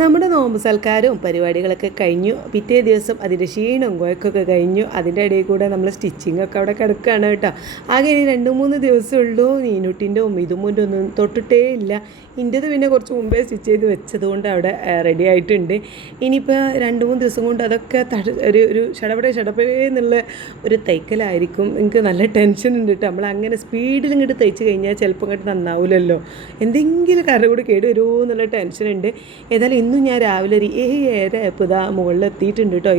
നമ്മുടെ നോമ്പ് സൽക്കാരവും പരിപാടികളൊക്കെ കഴിഞ്ഞു. പിറ്റേ ദിവസം അതിൻ്റെ ക്ഷീണവും കുഴക്കൊക്കെ കഴിഞ്ഞു. അതിൻ്റെ ഇടയിൽ കൂടെ നമ്മൾ സ്റ്റിച്ചിങ്ങൊക്കെ അവിടെ കിടക്കുകയാണ് കേട്ടോ. ആകെ ഇനി 2-3 ദിവസമേ ഉള്ളൂ. നീനുട്ടിൻ്റെ ഇതുമുൻ്റെ ഒന്നും തൊട്ടിട്ടേ ഇല്ല. ഇൻ്റേത് പിന്നെ കുറച്ച് മുമ്പേ സ്റ്റിച്ച് ചെയ്ത് വെച്ചത് കൊണ്ട് അവിടെ റെഡി ആയിട്ടുണ്ട്. ഇനിയിപ്പോൾ 2-3 ദിവസം കൊണ്ട് അതൊക്കെ ഒരു ഷടപടേ എന്നുള്ള ഒരു തയ്ക്കലായിരിക്കും. എനിക്ക് നല്ല ടെൻഷൻ ഉണ്ട് കേട്ടോ. നമ്മൾ അങ്ങനെ സ്പീഡിൽ ഇങ്ങോട്ട് തയ്ച്ച് കഴിഞ്ഞാൽ ചിലപ്പോൾ ഇങ്ങോട്ട് നന്നാവില്ലല്ലോ, എന്തെങ്കിലും കാരണം കൂടി കേട് വരുമോ എന്നുള്ള ടെൻഷനുണ്ട്. ഏതായാലും ഇന്നും ഞാൻ രാവിലെ ഒരു 7:30 ഇപ്പോൾ ഇതാ മുകളിൽ എത്തിയിട്ടുണ്ട് കേട്ടോ.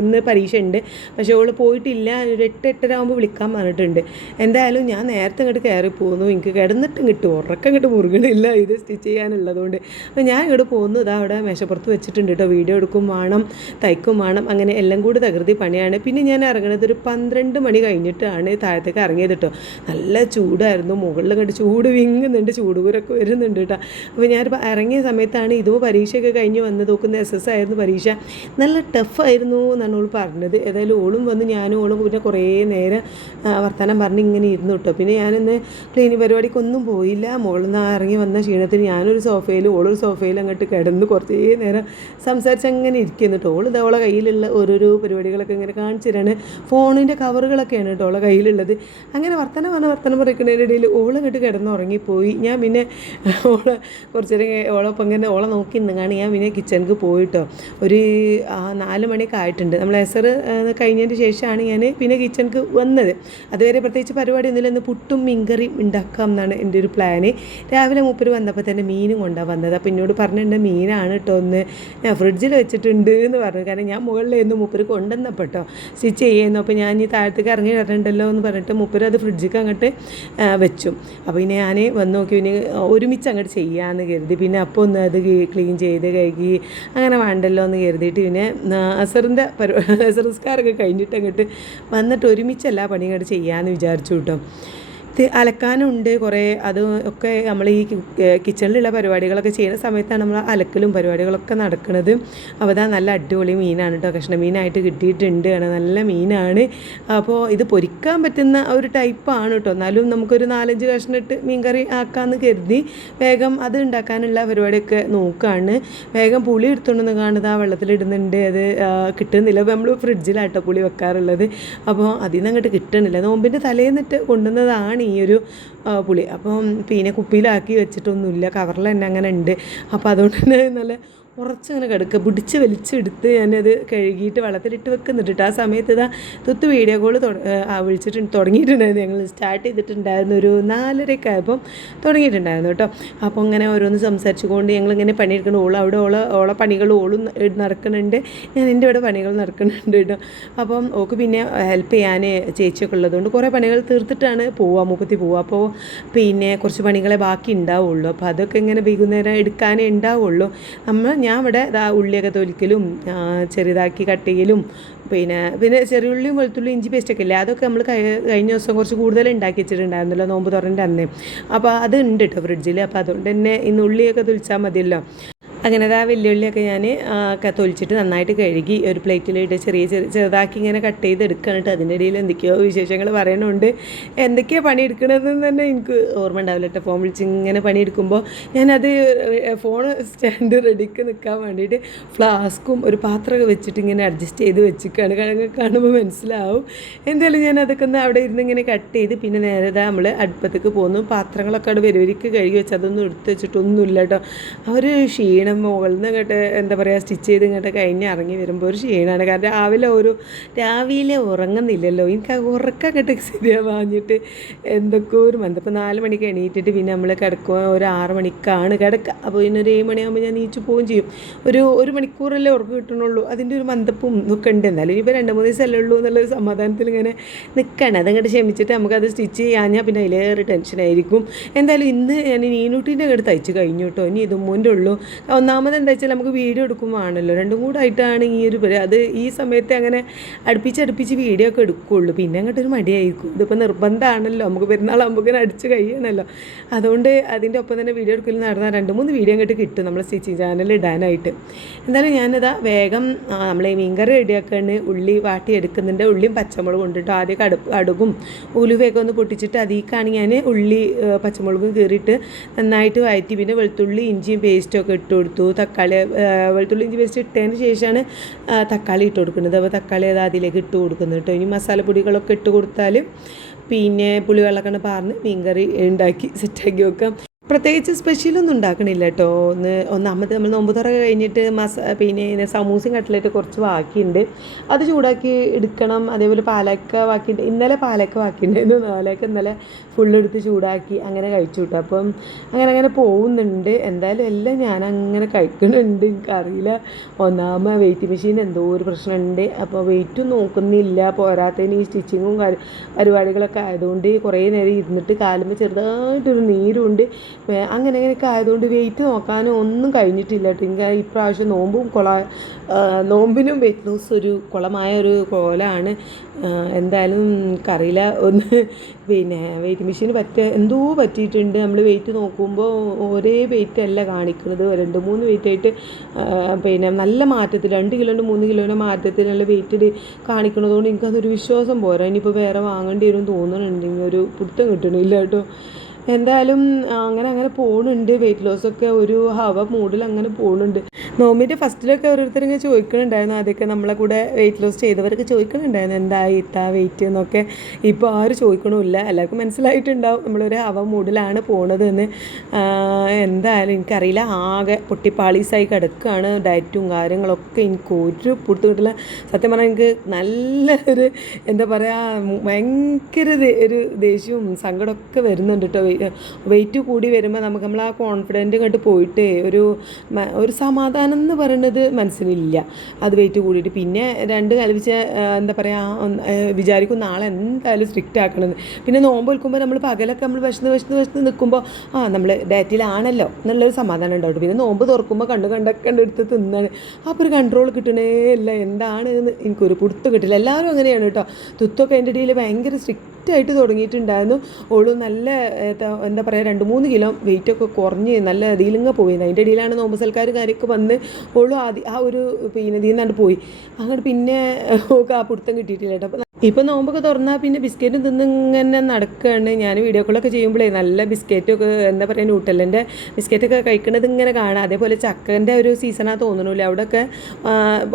ഇന്ന് പരീക്ഷ ഉണ്ട്, പക്ഷേ അവൾ പോയിട്ടില്ല. ഒരു 8-8:30 ആകുമ്പോൾ വിളിക്കാൻ പറഞ്ഞിട്ടുണ്ട്. എന്തായാലും ഞാൻ നേരത്തെ ഇങ്ങോട്ട് കയറി പോകുന്നു. എനിക്ക് കിടന്നിട്ടും കിട്ടും, ഉറക്കം ഇങ്ങോട്ട് മുറുകണില്ല ഇത് സ്റ്റിച്ച് ചെയ്യാനുള്ളതുകൊണ്ട്. അപ്പോൾ ഞാൻ ഇങ്ങോട്ട് പോകുന്നു. ഇതാ അവിടെ മേശപ്പുറത്ത് വെച്ചിട്ടുണ്ട് കേട്ടോ. വീഡിയോ എടുക്കും വേണം, തയ്ക്കും വേണം, അങ്ങനെ എല്ലാം കൂടി തകൃതി പണിയാണ്. പിന്നെ ഞാൻ ഇറങ്ങുന്നത് ഒരു 12 മണി കഴിഞ്ഞിട്ടാണ് താഴത്തേക്ക് ഇറങ്ങിയത് കേട്ടോ. നല്ല ചൂടായിരുന്നു, മുകളിൽ കണ്ട് ചൂട് വിങ്ങുന്നുണ്ട്, ചൂടുകൂരൊക്കെ വരുന്നുണ്ട് കേട്ടോ. അപ്പോൾ ഞാൻ ഇറങ്ങിയ സമയത്താണ് ഇതും പരീക്ഷയൊക്കെ കഴിഞ്ഞ് വന്ന് നോക്കുന്ന SS ആയിരുന്നു പരീക്ഷ. നല്ല ടഫായിരുന്നു എന്നാണ് ഓൾ പറഞ്ഞത്. ഏതായാലും ഓളും വന്ന് ഞാനും ഓളും പിന്നെ കുറേ നേരം വർത്തമാനം പറഞ്ഞ് ഇങ്ങനെ ഇരുന്നു കേട്ടോ. പിന്നെ ഞാനിന്ന് ക്ലീനിങ് പരിപാടിക്കൊന്നും പോയില്ല. മുകളിൽ നിന്ന് ഇറങ്ങി വന്ന ക്ഷീണത്തിന് ഞാനൊരു സോഫയിൽ ഓളൊരു സോഫയിൽ അങ്ങോട്ട് കിടന്ന് കുറച്ചേ നേരം സംസാരിച്ച് അങ്ങനെ ഇരിക്കുന്നു കേട്ടോ. ഓൾ ഇതോളെ കയ്യിലുള്ള ഓരോരോ പരിപാടികളൊക്കെ ഇങ്ങനെ കാണിച്ചു തരാണ്. ഫോണിൻ്റെ കവറുകളൊക്കെയാണ് കേട്ടോ ഓളെ കയ്യിലുള്ളത്. അങ്ങനെ വർത്തമാനം പറയുന്നതിൻ്റെ ഇടയിൽ ഓൾ അങ്ങോട്ട് കിടന്നുറങ്ങിപ്പോയി. ഞാൻ പിന്നെ ഓളെ കുറച്ച് നേരം ഓളൊപ്പം ഇങ്ങനെ ഓളെ നോക്കി നിന്നാണ് ഞാൻ പിന്നെ കിച്ചണിക്ക് പോയിട്ടോ. ഒരു 4 മണിയൊക്കെ ആയിട്ടുണ്ട്. നമ്മൾ എസർ കഴിഞ്ഞതിന് ശേഷമാണ് ഞാൻ പിന്നെ കിച്ചണിക്ക് വന്നത്. അതുവരെ പ്രത്യേകിച്ച് പരിപാടിയൊന്നുമില്ല. ഇന്ന് പുട്ടും മീൻകറിയും ഉണ്ടാക്കാം എന്നാണ് എൻ്റെ ഒരു പ്ലാന്. രാവിലെ മൂപ്പര് വന്നപ്പോൾ തന്നെ മീനും കൊണ്ടാണ് വന്നത്. അപ്പോൾ എന്നോട് പറഞ്ഞിട്ടുണ്ട് മീനാണ് കേട്ടോ, ഒന്ന് ഞാൻ ഫ്രിഡ്ജിൽ വെച്ചിട്ടുണ്ട് എന്ന് പറഞ്ഞു. കാരണം ഞാൻ മുകളിലായിരുന്നു മൂപ്പര് കൊണ്ടുവന്നപ്പോൾ കേട്ടോ സ്റ്റിച്ച് ചെയ്യുന്നു. അപ്പോൾ ഞാൻ ഈ താഴത്തേക്ക് ഇറങ്ങി വരണ്ടല്ലോ എന്ന് പറഞ്ഞിട്ട് മൂപ്പര് അത് ഫ്രിഡ്ജിക്ക് അങ്ങോട്ട് വെച്ചു. അപ്പോൾ പിന്നെ ഞാൻ വന്ന് നോക്കി പിന്നെ ഒരുമിച്ച് അങ്ങോട്ട് ചെയ്യാമെന്ന് കരുതി. പിന്നെ അപ്പോൾ ഒന്ന് അത് ക്ലീൻ ചെയ്ത് കഴുകി അങ്ങനെ വേണ്ടല്ലോ എന്ന് കരുതിയിട്ട് പിന്നെ അസർ നിസ്കാരമൊക്കെ കഴിഞ്ഞിട്ട് അങ്ങോട്ട് വന്നിട്ട് ഒരുമിച്ച് എല്ലാ പണിയും അങ്ങോട്ട് ചെയ്യാമെന്ന് വിചാരിച്ചു കേട്ടോ. അലക്കാനുണ്ട് കുറേ. അത് ഒക്കെ നമ്മൾ ഈ കിച്ചണിലുള്ള പരിപാടികളൊക്കെ ചെയ്യുന്ന സമയത്താണ് നമ്മൾ അലക്കലും പരിപാടികളൊക്കെ നടക്കുന്നത്. അപ്പോൾ അതാ നല്ല അടിപൊളി മീനാണ് കേട്ടോ, കഷ്ണ മീനായിട്ട് കിട്ടിയിട്ടുണ്ട്. നല്ല മീനാണ്. അപ്പോൾ ഇത് പൊരിക്കാൻ പറ്റുന്ന ഒരു ടൈപ്പാണ് കേട്ടോ. എന്നാലും നമുക്കൊരു 4-5 കഷ്ണം ഇട്ട് മീൻകറി ആക്കാമെന്ന് കരുതി വേഗം അത് ഉണ്ടാക്കാനുള്ള പരിപാടിയൊക്കെ നോക്കുകയാണ്. വേഗം പുളി എടുത്തുകൊണ്ടെന്ന് കാണുന്നത് ആ വെള്ളത്തിലിടുന്നുണ്ട്. അത് കിട്ടുന്നില്ല. അപ്പോൾ നമ്മൾ ഫ്രിഡ്ജിലാട്ടോ പുളി വെക്കാറുള്ളത്. അപ്പോൾ അതിൽ നിന്ന് അങ്ങോട്ട് കിട്ടണില്ല. നോമ്പിൻ്റെ തലേന്നിട്ട് കൊണ്ടുവന്നതാണ് ഈ ഒരു പുളി. അപ്പം പിന്നെ കുപ്പിയിലാക്കി വെച്ചിട്ടൊന്നുമില്ല, കവറിൽ തന്നെ അങ്ങനെ ഉണ്ട്. അപ്പോൾ അതുകൊണ്ട് തന്നെ നല്ല കുറച്ചങ്ങനെ കിടക്കുക പിടിച്ച് വലിച്ചെടുത്ത് ഞാനത് കഴുകിയിട്ട് വെള്ളത്തിലിട്ട് വെക്കുന്നുണ്ട്. ആ സമയത്ത് ഇതാ തൊത്ത് വീഡിയോ കോൾ തുടങ്ങിയിട്ടുണ്ടായിരുന്നു. ഞങ്ങൾ സ്റ്റാർട്ട് ചെയ്തിട്ടുണ്ടായിരുന്നു ഒരു 4:30 ആയപ്പം തുടങ്ങിയിട്ടുണ്ടായിരുന്നു കേട്ടോ. അപ്പോൾ അങ്ങനെ ഓരോന്ന് സംസാരിച്ചുകൊണ്ട് ഞങ്ങളിങ്ങനെ പണിയെടുക്കണം. അവിടെ ഓളെ പണികൾ ഓളും നടക്കുന്നുണ്ട്, ഞാൻ എൻ്റെ ഇവിടെ പണികൾ നടക്കുന്നുണ്ട് കേട്ടോ. അപ്പം ഓക്ക് പിന്നെ ഹെൽപ്പ് ചെയ്യാൻ ചേച്ചിയൊക്കെ ഉള്ളതുകൊണ്ട് കുറേ പണികൾ തീർത്തിട്ടാണ് മൂപ്പത്തി പോവുക. അപ്പോൾ പിന്നെ കുറച്ച് പണികളെ ബാക്കി ഉണ്ടാവുള്ളൂ. അപ്പോൾ അതൊക്കെ ഇങ്ങനെ വൈകുന്നേരം എടുക്കാനേ ഉണ്ടാവുള്ളൂ. ഞാൻ ഇവിടെ ഉള്ളിയൊക്കെ തൊലിക്കലും ചെറുതാക്കി കട്ട് ചെയ്യലും പിന്നെ ചെറിയുള്ളിയും വെളുത്തുള്ളിയും ഇഞ്ചി പേസ്റ്റൊക്കെ ഇല്ലേ, അതൊക്കെ നമ്മൾ കഴിഞ്ഞ ദിവസം കുറച്ച് കൂടുതൽ ഉണ്ടാക്കി വെച്ചിട്ടുണ്ടായിരുന്നല്ലോ നോമ്പ് തുറൻ്റെ അന്നേ. അപ്പോൾ അത് ഉണ്ട് കേട്ടോ ഫ്രിഡ്ജിൽ. അപ്പോൾ അതുകൊണ്ട് തന്നെ ഇന്ന് ഉള്ളിയൊക്കെ തൊലിച്ചാൽ മതിയല്ലോ. അങ്ങനെ ആ വെല്ലുള്ളിയൊക്കെ ഞാൻ തൊലിച്ചിട്ട് നന്നായിട്ട് കഴുകി ഒരു പ്ലേറ്റിലിട്ട് ചെറുതാക്കി ഇങ്ങനെ കട്ട് ചെയ്തെടുക്കണം കേട്ടോ. അതിൻ്റെ ഇടയിൽ എന്തൊക്കെയോ വിശേഷങ്ങൾ പറയണുണ്ട്. എന്തൊക്കെയാണ് പണിയെടുക്കണതെന്ന് തന്നെ എനിക്ക് ഓർമ്മ ഉണ്ടാവില്ല കേട്ടോ. ഫോൺ വിളിച്ച് ഇങ്ങനെ പണിയെടുക്കുമ്പോൾ ഞാനത് ഫോൺ സ്റ്റാൻഡ് റെഡിക്ക് നിൽക്കാൻ വേണ്ടിയിട്ട് ഫ്ലാസ്കും ഒരു പാത്രമൊക്കെ വെച്ചിട്ട് ഇങ്ങനെ അഡ്ജസ്റ്റ് ചെയ്ത് വെച്ചിട്ടാണ്. കാണുമ്പോൾ മനസ്സിലാവും. എന്തായാലും ഞാൻ അതൊക്കെ ഒന്ന് അവിടെ ഇരുന്ന് ഇങ്ങനെ കട്ട് ചെയ്ത് പിന്നെ നേരെ നമ്മൾ അടുപ്പത്തേക്ക് പോകുന്നു. പാത്രങ്ങളൊക്കെ അവിടെ വരുവരിക്ക് കഴുകി വെച്ച് അതൊന്നും എടുത്ത് വെച്ചിട്ടൊന്നുമില്ല കേട്ടോ. അവർ ക്ഷീണം മുകളിൽ നിന്ന് ഇങ്ങോട്ട് എന്താ പറയുക സ്റ്റിച്ച് ചെയ്ത് ഇങ്ങോട്ട് കഴിഞ്ഞ് ഇറങ്ങി വരുമ്പോൾ ഒരു ക്ഷീണമാണ്. കാരണം രാവിലെ ഉറങ്ങുന്നില്ലല്ലോ. എനിക്ക് ഉറക്കം അങ്ങോട്ട് ശരിയാവാഞ്ഞിട്ട് എന്തൊക്കെ ഒരു മന്ദം. ഇപ്പോൾ 4 മണിക്ക് എണീറ്റിട്ട് പിന്നെ നമ്മൾ കിടക്കുക ഒരു 6 മണിക്കാണ് കിടക്കുക. അപ്പോൾ പിന്നെ ഒരു 7 മണിയാകുമ്പോൾ ഞാൻ നീച്ച് പോവുകയും ചെയ്യും. ഒരു മണിക്കൂറല്ലേ ഉറക്കം കിട്ടണുള്ളൂ. അതിൻ്റെ ഒരു മന്ദപ്പും ഒക്കെ ഉണ്ട്. എന്നാലും ഇനിയിപ്പോൾ 2-3 ദിവസമല്ലേ ഉള്ളൂ എന്നുള്ളൊരു സമാധാനത്തിൽ ഇങ്ങനെ നിൽക്കണം. അതങ്ങോട്ട് ക്ഷമിച്ചിട്ട് നമുക്കത് സ്റ്റിച്ച് ചെയ്യാഞ്ഞാൽ പിന്നെ അതിലേറെ ടെൻഷനായിരിക്കും. എന്തായാലും ഇന്ന് ഞാൻ നീനൂട്ടീൻ്റെ അങ്ങോട്ട് തയ്ച്ച് കഴിഞ്ഞു കേട്ടോ. ഇനി ഇതുമൂൻ്റെ ഉള്ളൂ. ഒന്നാമത് എന്താ വെച്ചാൽ നമുക്ക് വീഡിയോ എടുക്കുമ്പോഴാണല്ലോ, രണ്ടും കൂടെ ആയിട്ടാണ് ഈ ഒരു അത് ഈ സമയത്ത് അങ്ങനെ അടുപ്പിച്ച് വീഡിയോ ഒക്കെ എടുക്കുകയുള്ളൂ. പിന്നെ അങ്ങോട്ടൊരു മടിയായിരിക്കും. ഇതിപ്പോൾ നിർബന്ധമാണല്ലോ, നമുക്ക് പെരുന്നാളാകുമ്പോൾ അടിച്ച് കഴിയണമല്ലോ. അതുകൊണ്ട് അതിൻ്റെ ഒപ്പം തന്നെ വീഡിയോ എടുക്കൽ നടന്നാൽ 2-3 വീഡിയോ അങ്ങോട്ട് കിട്ടും നമ്മൾ സ്റ്റിച്ചിങ് ചാനലിൽ ഇടാനായിട്ട്. എന്തായാലും ഞാനിതാ വേഗം നമ്മൾ ഈ മീൻകറി റെഡിയാക്കാണ്. ഉള്ളി വാട്ടി എടുക്കുന്നുണ്ട്. ഉള്ളിയും പച്ചമുളകും കൊണ്ടിട്ട് ആദ്യം കടുകും ഉലുവയൊക്കെ ഒന്ന് പൊട്ടിച്ചിട്ട് അതിലേക്കാണ് ഞാൻ ഉള്ളി പച്ചമുളകും കീറിയിട്ട് നന്നായിട്ട് വഴറ്റി പിന്നെ വെളുത്തുള്ളി ഇഞ്ചിയും പേസ്റ്റൊക്കെ ഇട്ട് കൊടുത്ത് കൊടുത്തു. തക്കാളി വെളുത്തുള്ളി ഇഞ്ചി പേസ്റ്റ് ഇട്ടതിന് ശേഷമാണ് തക്കാളി ഇട്ട് കൊടുക്കുന്നത്. അപ്പോൾ തക്കാളി അത് അതിലേക്ക് ഇട്ട് കൊടുക്കുന്നത് കേട്ടോ. ഇനി മസാലപ്പൊടികളൊക്കെ ഇട്ട് കൊടുത്താൽ പിന്നെ പുളിവെള്ളക്കണ്ണ പാർന്ന് മീൻകറി ഉണ്ടാക്കി സെറ്റാക്കി വെക്കാം. പ്രത്യേകിച്ച് സ്പെഷ്യലൊന്നും ഉണ്ടാക്കണില്ല കേട്ടോ. ഒന്നാമത് നമ്മൾ നോമ്പ് തുറ കഴിഞ്ഞിട്ട് പിന്നെ സമൂസയും കട്ട്ലറ്റ് കുറച്ച് ബാക്കിയുണ്ട്, അത് ചൂടാക്കി എടുക്കണം. അതേപോലെ പാലക്ക ബാക്കിയുണ്ട്, ഇന്നലെ പാലക്ക ബാക്കിയുണ്ടായിരുന്നു. പാലക്ക ഇന്നലെ ഫുള്ളെടുത്ത് ചൂടാക്കി അങ്ങനെ കഴിച്ചു കിട്ടും. അപ്പം അങ്ങനെ പോകുന്നുണ്ട്. എന്തായാലും എല്ലാം ഞാൻ അങ്ങനെ കഴിക്കണുണ്ട്. എനിക്കറിയില്ല, ഒന്നാമത് വെയിറ്റ് മെഷീൻ എന്തോ ഒരു പ്രശ്നമുണ്ട്. അപ്പോൾ വെയിറ്റും നോക്കുന്നില്ല. പോരാത്തതിന് ഈ സ്റ്റിച്ചിങ്ങും പരിപാടികളൊക്കെ ആയതുകൊണ്ട് കുറേ നേരം ഇരുന്നിട്ട് കാലുമ്പോൾ ചെറുതായിട്ടൊരു നീരുണ്ട്. അങ്ങനെയൊക്കെ ആയതുകൊണ്ട് വെയിറ്റ് നോക്കാനും ഒന്നും കഴിഞ്ഞിട്ടില്ല കേട്ടോ. എനിക്ക് ഇപ്രാവശ്യം നോമ്പിനും വെയിറ്റ് ലോസ് ഒരു കുളമായ ഒരു കോലമാണ്. എന്തായാലും എനിക്കറിയില്ല, പിന്നെ വെയിറ്റ് മെഷീൻ എന്തോ പറ്റിയിട്ടുണ്ട്. നമ്മൾ വെയിറ്റ് നോക്കുമ്പോൾ ഒരേ വെയിറ്റ് അല്ല കാണിക്കുന്നത്, 2-3 വെയിറ്റായിട്ട് പിന്നെ നല്ല മാറ്റത്തിൽ 2 കിലോൻ്റെ 3 കിലോൻ്റെ മാറ്റത്തിലുള്ള വെയിറ്റ് കാണിക്കുന്നതുകൊണ്ട് എനിക്കതൊരു വിശ്വാസം പോരാ. ഇനിയിപ്പോൾ വേറെ വാങ്ങേണ്ടി വരും തോന്നുന്നുണ്ടെങ്കിൽ ഒരു പിടുത്തം കിട്ടണില്ല കേട്ടോ. എന്തായാലും അങ്ങനെ പോകുന്നുണ്ട്. വെയിറ്റ് ലോസൊക്കെ ഒരു മൂഡിൽ അങ്ങനെ പോകുന്നുണ്ട്. നോമ്പിൻ്റെ ഫസ്റ്റിലൊക്കെ ഓരോരുത്തരിങ്ങനെ ചോദിക്കുന്നുണ്ടായിരുന്നു, ആദ്യമൊക്കെ നമ്മളെ കൂടെ വെയിറ്റ് ലോസ് ചെയ്തവരൊക്കെ ചോദിക്കുന്നുണ്ടായിരുന്നു എന്തായി ഇത്താ വെയിറ്റ് എന്നൊക്കെ. ഇപ്പോൾ ആരും ചോദിക്കണമില്ല, എല്ലാവർക്കും മനസ്സിലായിട്ടുണ്ടാവും നമ്മളൊരു മൂഡിലാണ് പോണതെന്ന്. എന്തായാലും എനിക്കറിയില്ല, ആകെ പൊട്ടിപ്പാളീസായി കിടക്കുകയാണ്. ഡയറ്റും കാര്യങ്ങളൊക്കെ എനിക്ക് ഒരു പുറത്ത് കിട്ടില്ല. സത്യം പറഞ്ഞാൽ എനിക്ക് നല്ലൊരു എന്താ പറയുക, ഭയങ്കര ഒരു ദേഷ്യവും സങ്കടമൊക്കെ വരുന്നുണ്ട് കേട്ടോ. വെയിറ്റ് കൂടി വരുമ്പോൾ നമ്മൾ ആ കോൺഫിഡൻറ്റ് കണ്ട് പോയിട്ട് ഒരു സമാധാനം എന്ന് പറയുന്നത് മനസ്സിലില്ല. അത് വെയിറ്റ് കൂടിയിട്ട് പിന്നെ രണ്ട് കൽപ്പിച്ച് എന്താ പറയുക, വിചാരിക്കും നാളെ എന്തായാലും സ്ട്രിക്റ്റ് ആക്കണമെന്ന്. പിന്നെ നോമ്പ് വെക്കുമ്പോൾ നമ്മൾ പകലൊക്കെ നമ്മൾ വിശന്ന് നിൽക്കുമ്പോൾ നമ്മൾ ഡയറ്റിലാണല്ലോ എന്നുള്ളൊരു സമാധാനം ഉണ്ടാവും. പിന്നെ നോമ്പ് തുറക്കുമ്പോൾ കണ്ടൊക്കെ എടുത്ത് തിന്നാണ്. അപ്പോൾ ഒരു കൺട്രോൾ കിട്ടണേ ഇല്ല. എന്താണ് എനിക്കൊരു പുറത്ത് കിട്ടില്ല. എല്ലാവരും അങ്ങനെയാണ് കേട്ടോ. തുത്തൊക്കെ എൻ്റെ ഇടയിൽ ഭയങ്കര സ്ട്രിക്റ്റായിട്ട് തുടങ്ങിയിട്ടുണ്ടായിരുന്നു. ഓളും നല്ല എന്താ പറയുക 2-3 കിലോ വെയിറ്റൊക്കെ കുറഞ്ഞ് നല്ല ഇതിലിങ്ങ് പോയിരുന്നു. അതിൻ്റെ ഇടയിലാണ് നോമ്പ് സൽക്കാർ കാര്യമൊക്കെ വന്ന് ഓളും ആ ഒരു പിന്നെ ഇതിൽ നിന്നാണ്ട് പോയി. അങ്ങോട്ട് പിന്നെ ഒക്കെ ആ പിടുത്തം കിട്ടിയിട്ടില്ല കേട്ടോ. അപ്പോൾ ഇപ്പോൾ നോമ്പൊക്കെ തുറന്നാൽ പിന്നെ ബിസ്ക്കറ്റും തിന്നിങ്ങനെ നടക്കുകയാണ്. ഞാൻ വീഡിയോ കോളൊക്കെ ചെയ്യുമ്പോഴേ നല്ല ബിസ്ക്കറ്റൊക്കെ എന്താ പറയുക ന്യൂട്ടലിൻ്റെ ബിസ്ക്കറ്റൊക്കെ കഴിക്കുന്നത് ഇങ്ങനെ കാണാം. അതേപോലെ ചക്കൻ്റെ ഒരു സീസണാണ് തോന്നണില്ല. അവിടെയൊക്കെ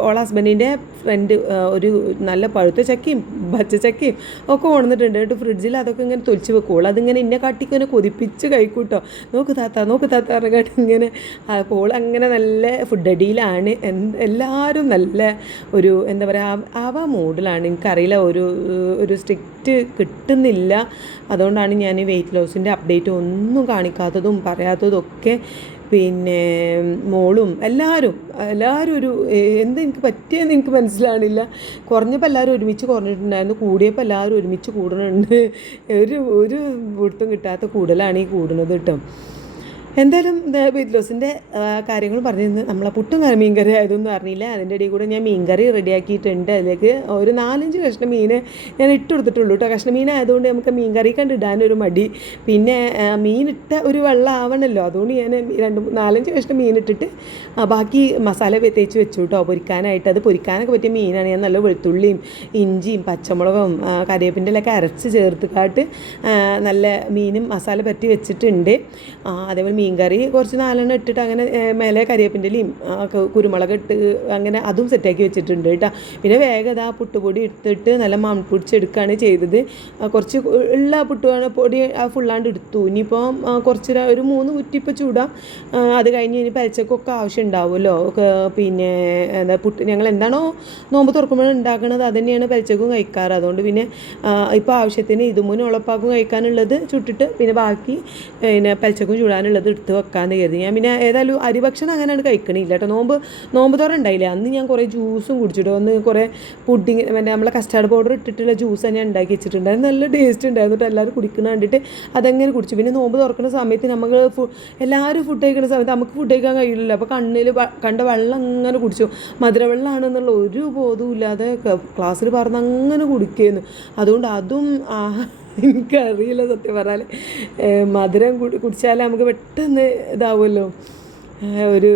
ഓളെ ഹസ്ബൻഡിൻ്റെ ഫ്രണ്ട് ഒരു നല്ല പഴുത്ത ചക്കയും പച്ചച്ചക്കയും ഒക്കെ കൊണ്ടുവന്നിട്ടുണ്ട്. എന്നിട്ട് ഫ്രിഡ്ജിൽ അതൊക്കെ ഇങ്ങനെ തൊലിച്ച് വെക്കുള്ളൂ. അതിങ്ങനെ ഇന്നെ കാട്ടിക്കൊന്നെ കൊതിപ്പിച്ച് കഴിക്കൂട്ടോ. നോക്ക് താത്ത പറഞ്ഞിട്ട് ഇങ്ങനെ. അപ്പോൾ അങ്ങനെ നല്ല ഫുഡ് അടിയിലാണ്. എല്ലാവരും നല്ല ഒരു എന്താ പറയുക മൂഡിലാണ്. എനിക്കറിയില്ല, ഒരു സ്ട്രിക്റ്റ് കിട്ടുന്നില്ല. അതുകൊണ്ടാണ് ഞാൻ വെയിറ്റ് ലോസിൻ്റെ അപ്ഡേറ്റ് ഒന്നും കാണിക്കാത്തതും പറയാത്തതും ഒക്കെ. പിന്നെ മോളും എല്ലാവരും ഒരു എനിക്ക് പറ്റിയെന്ന് എനിക്ക് മനസ്സിലാണില്ല. കുറഞ്ഞപ്പോൾ എല്ലാവരും ഒരുമിച്ച് കുറഞ്ഞിട്ടുണ്ടായിരുന്നു, കൂടിയപ്പോൾ എല്ലാവരും ഒരുമിച്ച് കൂടുന്നുണ്ട്. ഒരു പിടുത്തം കിട്ടാത്ത കൂടുതലാണ് ഈ കൂടുന്നത് കേട്ടോ. എന്തായാലും വെയിറ്റ് ലോസിൻ്റെ കാര്യങ്ങൾ പറഞ്ഞിരുന്നു. നമ്മളെ പുട്ടും മീൻകറി ആയതൊന്നും അറിഞ്ഞില്ല. അതിൻ്റെ ഇടയിൽ കൂടെ ഞാൻ മീൻകറി റെഡിയാക്കിയിട്ടുണ്ട്. അതിലേക്ക് ഒരു 4-5 കഷ്ണം മീൻ ഞാൻ ഇട്ട് കൊടുത്തിട്ടുള്ളൂ കേട്ടോ. കഷ്ണം മീനായതുകൊണ്ട് നമുക്ക് മീൻകറി ഇടാനൊരു മടി. പിന്നെ മീനിട്ട ഒരു വെള്ളം ആവണമല്ലോ, അതുകൊണ്ട് ഞാൻ 4-5 കഷ്ണം മീനിട്ടിട്ട് ബാക്കി മസാല തേച്ച് വെച്ചു കേട്ടോ പൊരിക്കാനായിട്ട്. അത് പൊരിക്കാനൊക്കെ പറ്റിയ മീനാണ്. ഞാൻ നല്ല വെളുത്തുള്ളിയും ഇഞ്ചിയും പച്ചമുളകും കറിവേപ്പിൻ്റെ എല്ലാം അരച്ച് ചേർത്തിട്ട് നല്ല മീനും മസാല പറ്റി വെച്ചിട്ടുണ്ട്. അതേപോലെ മീൻകറി കുറച്ച് 4 ഇട്ടിട്ട് അങ്ങനെ മേലെ കരിവേപ്പിൻ്റെലയും കുരുമുളക് ഇട്ട് അങ്ങനെ അതും സെറ്റാക്കി വെച്ചിട്ടുണ്ട് കേട്ടോ. പിന്നെ വേഗം ആ പുട്ടുപൊടി എടുത്തിട്ട് നല്ല മൺപൊടിച്ചെടുക്കുകയാണ് ചെയ്തത്. കുറച്ച് ഉള്ള പൊടി ഫുള്ളാണ്ട് എടുത്തു. ഇനിയിപ്പോൾ കുറച്ച് ഒരു 3 കുറ്റി ഇപ്പോൾ ചൂടാം. അത് കഴിഞ്ഞ് ഇനി പരിച്ചക്കൊക്കെ ആവശ്യം ഉണ്ടാവുമല്ലോ. പിന്നെ എന്താ ഞങ്ങൾ എന്താണോ നോമ്പ് തുറക്കുമ്പോൾ ഉണ്ടാക്കുന്നത് അത് തന്നെയാണ് പരിച്ചക്കും കഴിക്കാറ്. അതുകൊണ്ട് പിന്നെ ഇപ്പോൾ ആവശ്യത്തിന് ഇതുമൂന്ന് ഉളപ്പാക്കും കഴിക്കാനുള്ളത് ചുട്ടിട്ട് പിന്നെ ബാക്കി പിന്നെ പരിച്ചക്കും ചൂടാനുള്ളത് എടുത്ത് വെക്കാമെന്ന് കരുതി. ഞാൻ പിന്നെ ഏതായാലും അരിഭക്ഷണം അങ്ങനെയാണ് കഴിക്കണില്ല കേട്ടോ. നോമ്പ് തുറ ഉണ്ടായില്ലേ, അന്ന് ഞാൻ കുറേ ജ്യൂസും കുടിച്ചിട്ടോ. ഒന്ന് കുറേ പുഡിങ് നമ്മളെ കസ്റ്റാർഡ് പൗഡർ ഇട്ടിട്ടുള്ള ജ്യൂസ് തന്നെ ഉണ്ടാക്കി വെച്ചിട്ടുണ്ടായിരുന്നു. നല്ല ടേസ്റ്റ് ഉണ്ടായിരുന്നു കേട്ടോ. എല്ലാവരും കുടിക്കുന്ന കണ്ടിട്ട് അതങ്ങനെ കുടിച്ചു. പിന്നെ നോമ്പ് തുറക്കുന്ന സമയത്ത് നമുക്ക് എല്ലാവരും ഫുഡ് കഴിക്കുന്ന സമയത്ത് നമുക്ക് ഫുഡ് കഴിക്കാൻ കഴിയില്ലല്ലോ. അപ്പോൾ കണ്ട വെള്ളം അങ്ങനെ കുടിച്ചു. മധുരവെള്ളമാണെന്നുള്ള ഒരു ബോധവും ഇല്ലാതെ ക്ലാസ്സിൽ പറഞ്ഞ് അങ്ങനെ കുടിക്കുന്നു. അതുകൊണ്ട് അതും എനിക്കറിയില്ല സത്യം പറഞ്ഞാൽ. മധുരം കുടിച്ചാൽ നമുക്ക് പെട്ടെന്ന് ഇതാവുമല്ലോ, ഒരു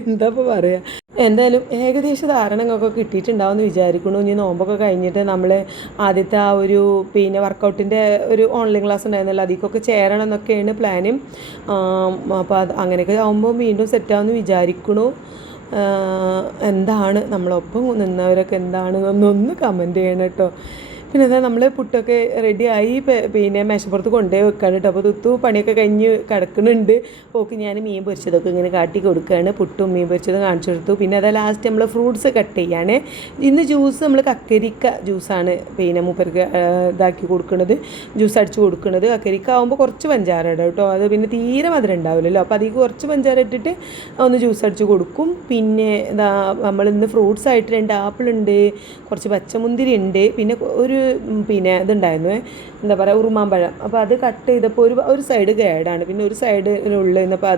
എന്താ ഇപ്പോൾ പറയുക. എന്തായാലും ഏകദേശ ധാരണങ്ങളൊക്കെ കിട്ടിയിട്ടുണ്ടാവുമെന്ന് വിചാരിക്കുന്നു. ഇനി നോമ്പൊക്കെ കഴിഞ്ഞിട്ട് നമ്മൾ ആദ്യത്തെ ആ ഒരു പിന്നെ വർക്കൗട്ടിൻ്റെ ഒരു ഓൺലൈൻ ക്ലാസ് ഉണ്ടായിരുന്നല്ലോ, അതിലേക്കൊക്കെ ചേരണം എന്നൊക്കെയാണ് പ്ലാനും. അപ്പോൾ അത് അങ്ങനെയൊക്കെ ആകുമ്പോൾ വീണ്ടും സെറ്റാവുമെന്ന് വിചാരിക്കണു. എന്താണ് നമ്മളൊപ്പം നിന്നവരൊക്കെ എന്താണെന്നൊന്ന് കമൻറ്റ് ചെയ്യണം കേട്ടോ. പിന്നെ അതാ നമ്മൾ പുട്ടൊക്കെ റെഡിയായി പിന്നെ മേശപ്പുറത്ത് കൊണ്ടുപോയി വെക്കുകയാണ് കേട്ടോ. അപ്പോൾ തുത്തു പണിയൊക്കെ കഴിഞ്ഞ് കിടക്കുന്നുണ്ട്. ഓക്കെ, ഞാൻ മീൻ പൊരിച്ചതൊക്കെ ഇങ്ങനെ കാട്ടി കൊടുക്കുകയാണ്. പുട്ടും മീൻ പൊരിച്ചതും കാണിച്ചു കൊടുത്തു. പിന്നെ അതാ ലാസ്റ്റ് നമ്മൾ ഫ്രൂട്ട്സ് കട്ട് ചെയ്യാണ്. ഇന്ന് ജ്യൂസ് നമ്മൾ കക്കരിക്ക ജ്യൂസാണ് പിന്നെ മൂപ്പർക്ക് ഇതാക്കി കൊടുക്കുന്നത്, ജ്യൂസ് അടിച്ച് കൊടുക്കുന്നത്. കക്കരിക്ക ആകുമ്പോൾ കുറച്ച് പഞ്ചാര ഇടും കേട്ടോ, അത് പിന്നെ തീരെ മധുരം ഉണ്ടാവില്ലല്ലോ. അപ്പോൾ അതിൽ കുറച്ച് പഞ്ചാര ഇട്ടിട്ട് ഒന്ന് ജ്യൂസ് അടിച്ച് കൊടുക്കും. പിന്നെ ഇതാ നമ്മളിന്ന് ഫ്രൂട്ട്സ് ആയിട്ട് 2 ആപ്പിൾ ഉണ്ട്, കുറച്ച് പച്ചമുന്തിരി ഉണ്ട്, പിന്നെ ഒരു പിന്നെ ഇതുണ്ടായിരുന്നു, എന്താ പറയുക, ഉറുമാമ്പഴം. അപ്പോൾ അത് കട്ട് ചെയ്തപ്പോൾ ഒരു സൈഡ് കേടാണ്, പിന്നെ ഒരു സൈഡിലുള്ള അപ്പോൾ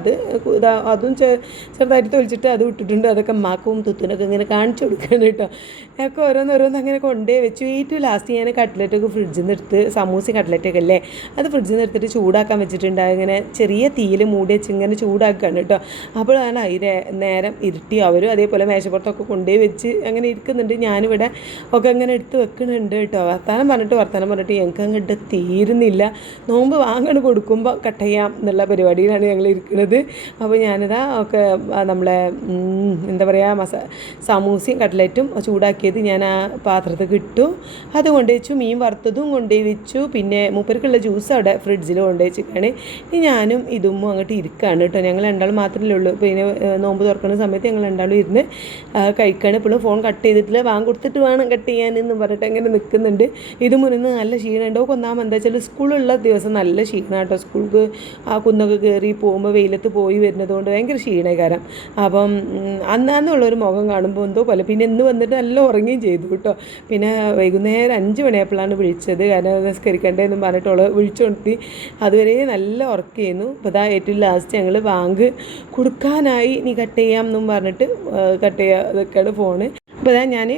അതും ചെറുതായിട്ട് തൊലിച്ചിട്ട് അത് ഇട്ടിട്ടുണ്ട്. അതൊക്കെ അമ്മാക്കും തുത്തുനൊക്കെ ഇങ്ങനെ കാണിച്ചു കൊടുക്കണം കേട്ടോ. ഒക്കെ ഓരോന്നോരോന്ന് അങ്ങനെ കൊണ്ടേ വെച്ചു. ഏറ്റവും ലാസ്റ്റ് ഞാൻ കട്ട്ലറ്റൊക്കെ ഫ്രിഡ്ജിൽ നിന്ന് എടുത്ത്, സമൂസ കട്ട്ലറ്റൊക്കെ അല്ലേ, അത് ഫ്രിഡ്ജിൽ നിന്ന് എടുത്തിട്ട് ചൂടാക്കാൻ വെച്ചിട്ടുണ്ട്. ഇങ്ങനെ ചെറിയ തീയിൽ മൂടി വെച്ച് ഇങ്ങനെ ചൂടാക്കുകയാണ് കേട്ടോ. അപ്പോഴാണ് നേരം ഇരുട്ടി. അവരും അതേപോലെ മേശപ്പുറത്തൊക്കെ കൊണ്ടുപോയി വെച്ച് അങ്ങനെ ഇരിക്കുന്നുണ്ട്. ഞാനിവിടെ ഒക്കെ അങ്ങനെ എടുത്ത് വെക്കുന്നുണ്ട് കേട്ടോ. വർത്താനം പറഞ്ഞിട്ട് ഞങ്ങൾക്ക് അങ്ങോട്ട് തീരുന്നില്ല. നോമ്പ് വാങ്ങാൻ കൊടുക്കുമ്പോൾ കട്ട് ചെയ്യാം എന്നുള്ള പരിപാടിയിലാണ് ഞങ്ങൾ ഇരിക്കുന്നത്. അപ്പോൾ ഞാനിതാ ഒക്കെ നമ്മളെ എന്താ പറയുക, സമൂസയും കട്ട്ലറ്റും ചൂടാക്കിയത് ഞാൻ ആ പാത്രത്തിൽ ഇട്ടു. അത് കൊണ്ടുപോയി വെച്ചു. മീൻ വറുത്തതും കൊണ്ടുപോയി വെച്ചു. പിന്നെ മൂപ്പർക്കുള്ള ജ്യൂസ് അവിടെ ഫ്രിഡ്ജിൽ കൊണ്ടുപോയി വെച്ചിട്ടാണ്. ഇനി ഞാനും ഇതും അങ്ങോട്ട് ഇരിക്കുകയാണ് കേട്ടോ. ഞങ്ങൾ രണ്ടാളും മാത്രമേ ഉള്ളൂ. പിന്നെ നോമ്പ് തുറക്കുന്ന സമയത്ത് ഞങ്ങൾ രണ്ടാളും ഇരുന്ന് കഴിക്കുകയാണ്. ഇപ്പോഴും ഫോൺ കട്ട് ചെയ്തിട്ടില്ല, വാങ്ങി കൊടുത്തിട്ട് വേണം കട്ട് ചെയ്യാനെന്ന് പറഞ്ഞിട്ട് അങ്ങനെ നിൽക്കുന്നുണ്ട്. ഇത് മുന്നിൽ നല്ല ക്ഷീണമുണ്ട്. ഒന്നാമത് എന്താ വെച്ചാൽ സ്കൂളുള്ള ദിവസം നല്ല ക്ഷീണം കേട്ടോ. സ്കൂൾക്ക് ആ കുന്നൊക്കെ കയറി പോകുമ്പോൾ വെയിലത്ത് പോയി വരുന്നത് കൊണ്ട് ഭയങ്കര ക്ഷീണകാരം. അപ്പം അന്നുള്ളൊരു മുഖം കാണുമ്പോൾ എന്തോ പോലെ. പിന്നെ ഇന്ന് വന്നിട്ട് നല്ല ഉറങ്ങുകയും ചെയ്തു കേട്ടോ. പിന്നെ വൈകുന്നേരം 5 മണിയായപ്പോഴാണ് വിളിച്ചത്, കാരണം നിസ്കരിക്കണ്ടേന്നും പറഞ്ഞിട്ടുള്ള വിളിച്ചുകൊടുത്തി. അതുവരെ നല്ല ഉറക്കമായിരുന്നു. അപ്പോൾ അതാ ഏറ്റവും ലാസ്റ്റ് ഞങ്ങൾ ബാങ്ക് കൊടുക്കാനായി, നീ കട്ട് ചെയ്യാം എന്നും പറഞ്ഞിട്ട് കട്ട് ചെയ്യാതൊക്കെയാണ് ഫോണ്. അപ്പോൾ അതാ ഞാൻ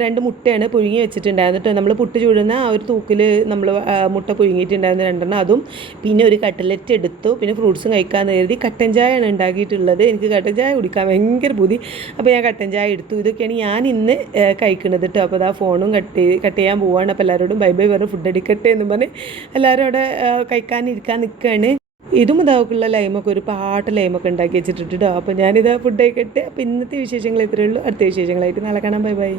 2 മുട്ടയാണ് പുഴുങ്ങി വെച്ചിട്ടുണ്ടായിരുന്നു കേട്ടോ. നമ്മൾ പുട്ട് ചൂടുന്ന ആ ഒരു തൂക്കിൽ നമ്മൾ മുട്ട പുഴുങ്ങിയിട്ടുണ്ടായിരുന്നു 2 അതും. പിന്നെ ഒരു കട്ട്ലറ്റ് എടുത്തു. പിന്നെ ഫ്രൂട്ട്സും കഴിക്കാമെന്ന് കരുതി കട്ടൻ ചായയാണ് ഉണ്ടാക്കിയിട്ടുള്ളത്. എനിക്ക് കട്ടൻ ചായ കുടിക്കാൻ ഭയങ്കര ബുദ്ധി. അപ്പോൾ ഞാൻ കട്ടൻ ചായ എടുത്തു. ഇതൊക്കെയാണ് ഞാൻ ഇന്ന് കഴിക്കുന്നത് കേട്ടോ. അപ്പോൾ അതാ ഫോണും കട്ട് ചെയ്യാൻ പോവുകയാണ്. അപ്പോൾ എല്ലാവരോടും ബൈ ബൈ പറഞ്ഞ് ഫുഡ് അടിക്കട്ടെ എന്ന് പറഞ്ഞ് എല്ലാവരും അവിടെ കഴിക്കാനിരിക്കാൻ നിൽക്കുകയാണ്. ഇതും ഇതാവുള്ള ലൈമൊക്കെ ഒരു പാട്ട് ലൈമൊക്കെ ഉണ്ടാക്കി വെച്ചിട്ടിട്ടോ. അപ്പോൾ ഞാനിത് ഫുഡ് കഴിക്കട്ടെ. അപ്പോൾ ഇന്നത്തെ വിശേഷങ്ങൾ ഇത്രയേ ഉള്ളൂ. അടുത്ത വിശേഷങ്ങളായിട്ട് നാളെ കാണാം. Bye bye.